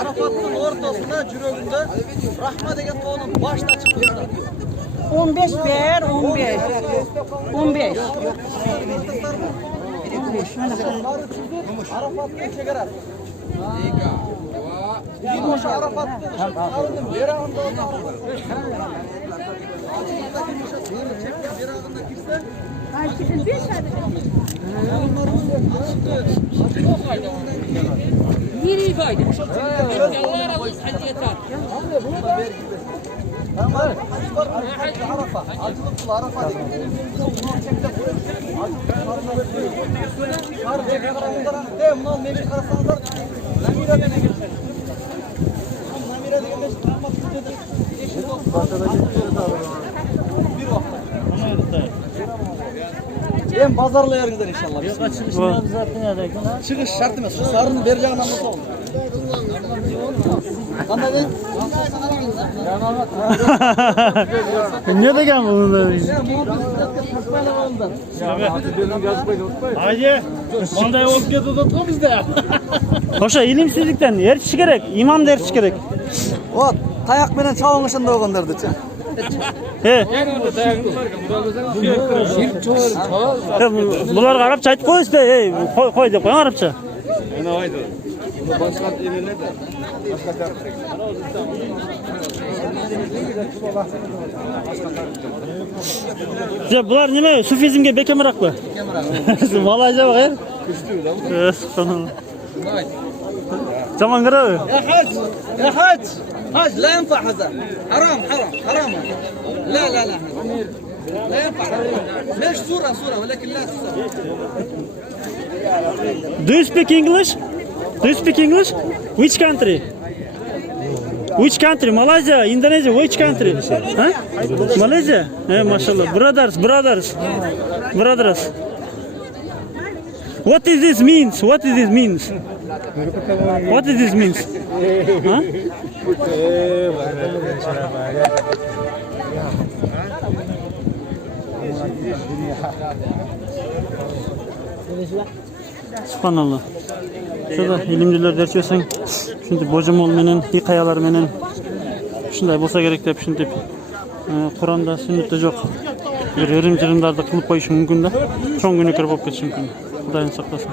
Arafat'ın ortasında Cürog'unda Rahma degen toğunun başta çıkıyor. 15 ver, 15. 15. Arafat'ın çekerer. Bir boşa Arafat'ın arının bir ağında olsa bir ağında girse Yeri fayda. Allah razı olsun haciyata. Tamam. Arafa. Acılık kulu Arafa değil. Ben pazarlayarızlar inşallah. Yok açılış zaten çıkış şart mı? Sarının vereceğin anlamda oldu. Anladın? Ne degen bunu? Haydi. Manday olup ketip tuttu bizde. Hoşa ilimsizlikten erişi gerek, iman da erişi gerek. O tayak menen çalınışında oğlanlardı. He. Bular Arapça aytып koy işte. Hey, koy de koy Arapça. Ana haydi. Başka eline de. Başka taraf. Bular nime? Sufizmge beke meraklı. Malayca bak ya. Zaman kıra. يا حاج حاج لا ينفع هذا حرام لا لا ينفع ليش صورة ولكن لا تصور. Do you speak English? Do you speak English? Which country? Which country? Malaysia, Indonesia, which country? Huh? Malaysia? Mashallah. Brothers. What does this means? Huh? Subhanallah. Şurada ilimciler ders versen, şimdi bojamol menen, hikayalar menen, şunday bolsa gerek dep şintip Kur'anda, sünnette yok. Bir örim-jırımdарды kılıp koyuş mümkün da, çoğun günü kirip olup ketişi mümkün. Kudayın saklasın.